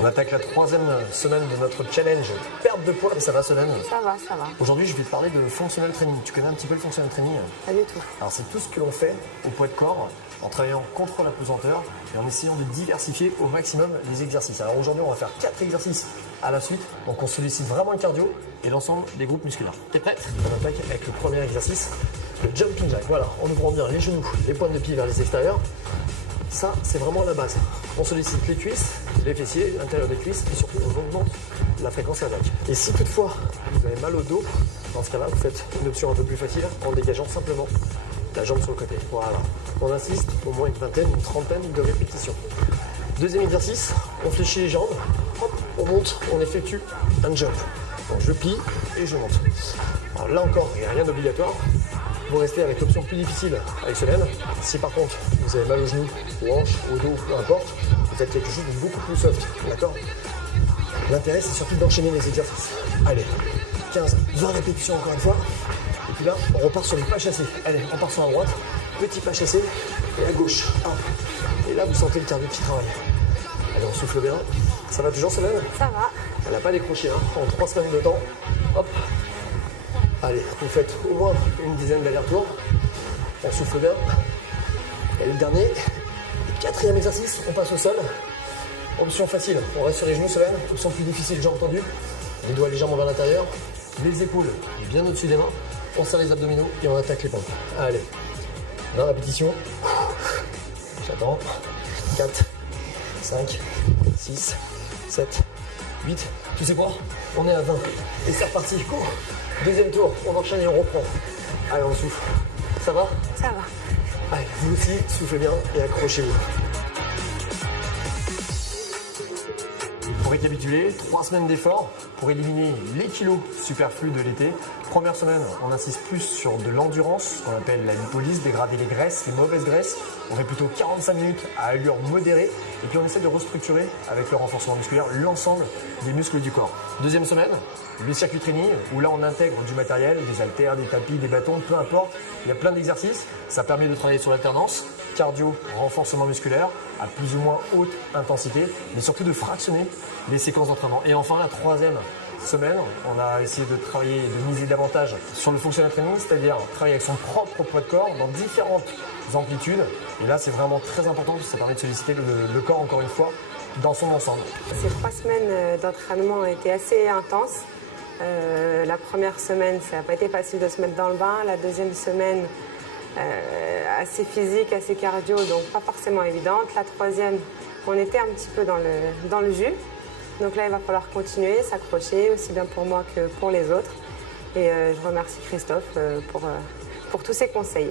On attaque la 3e semaine de notre challenge perte de poids. Ça va, Solène? Ça va, ça va. Aujourd'hui, je vais te parler de functional training. Tu connais un petit peu le functional training? Pas du tout. Alors, c'est tout ce que l'on fait au poids de corps en travaillant contre la pesanteur et en essayant de diversifier au maximum les exercices. Alors aujourd'hui, on va faire 4 exercices à la suite. Donc, on sollicite vraiment le cardio et l'ensemble des groupes musculaires. T'es prête? On attaque avec le premier exercice, le jumping jack. Voilà, en ouvrant bien les genoux, les pointes de pied vers les extérieurs. Ça, c'est vraiment la base. On sollicite les cuisses, les fessiers, l'intérieur des cuisses et surtout on augmente la fréquence cardiaque. Et si toutefois vous avez mal au dos, dans ce cas-là, vous faites une option un peu plus facile en dégageant simplement la jambe sur le côté. Voilà. On insiste au moins une vingtaine, une trentaine de répétitions. Deuxième exercice, on fléchit les jambes, hop, on monte, on effectue un jump. Donc je plie et je monte. Alors là encore, il n'y a rien d'obligatoire. Vous restez avec l'option plus difficile avec Solène. Si par contre vous avez mal aux genoux, aux hanches, au dos, peu importe, vous faites quelque chose de beaucoup plus soft. D'accord? L'intérêt c'est surtout d'enchaîner les exercices. Allez, 15, 20 répétitions encore une fois. Et puis là, on repart sur les pas chassés. Allez, on part sur la droite, petit pas chassé et à gauche. Hop. Et là, vous sentez le cardio qui travaille. Allez, on souffle bien. Ça va toujours, Solène? Ça va. Elle n'a pas décroché, hein. En 3 semaines de temps. Hop. Allez, vous faites au moins une dizaine d'allers-retours. On souffle bien. Et le dernier, le 4e exercice, on passe au sol. Option facile, on reste sur les genoux, Solène. Option plus difficile, jambes tendues. Les doigts légèrement vers l'intérieur. Les épaules bien au-dessus des mains. On serre les abdominaux et on attaque les pompes. Allez, 20 répétitions. J'attends. 4, 5, 6, 7, 8. Tu sais quoi? On est à 20. Et c'est reparti. Cours. Deuxième tour, on enchaîne et on reprend. Allez, on souffle. Ça va? Ça va. Allez, vous aussi, soufflez bien et accrochez-vous. Pour récapituler, 3 semaines d'efforts pour éliminer les kilos superflus de l'été. Première semaine, on insiste plus sur de l'endurance, ce qu'on appelle la lipolyse, dégrader les graisses, les mauvaises graisses. On fait plutôt 45 minutes à allure modérée et puis on essaie de restructurer avec le renforcement musculaire l'ensemble des muscles du corps. Deuxième semaine, le circuit training où là on intègre du matériel, des haltères, des tapis, des bâtons, peu importe. Il y a plein d'exercices. Ça permet de travailler sur l'alternance, cardio, renforcement musculaire à plus ou moins haute intensité, mais surtout de fractionner les séquences d'entraînement. Et enfin, la 3e semaine, on a essayé de travailler et de miser davantage sur le functional training, c'est-à-dire travailler avec son propre poids de corps dans différentes amplitudes. Et là, c'est vraiment très important parce que ça permet de solliciter le corps, encore une fois, dans son ensemble. Ces 3 semaines d'entraînement ont été assez intenses. La première semaine, ça n'a pas été facile de se mettre dans le bain. La deuxième semaine, assez physique, assez cardio, donc pas forcément évidente. La 3e, on était un petit peu dans le jus. Donc là, il va falloir continuer, s'accrocher, aussi bien pour moi que pour les autres. Et je remercie Christophe pour tous ses conseils.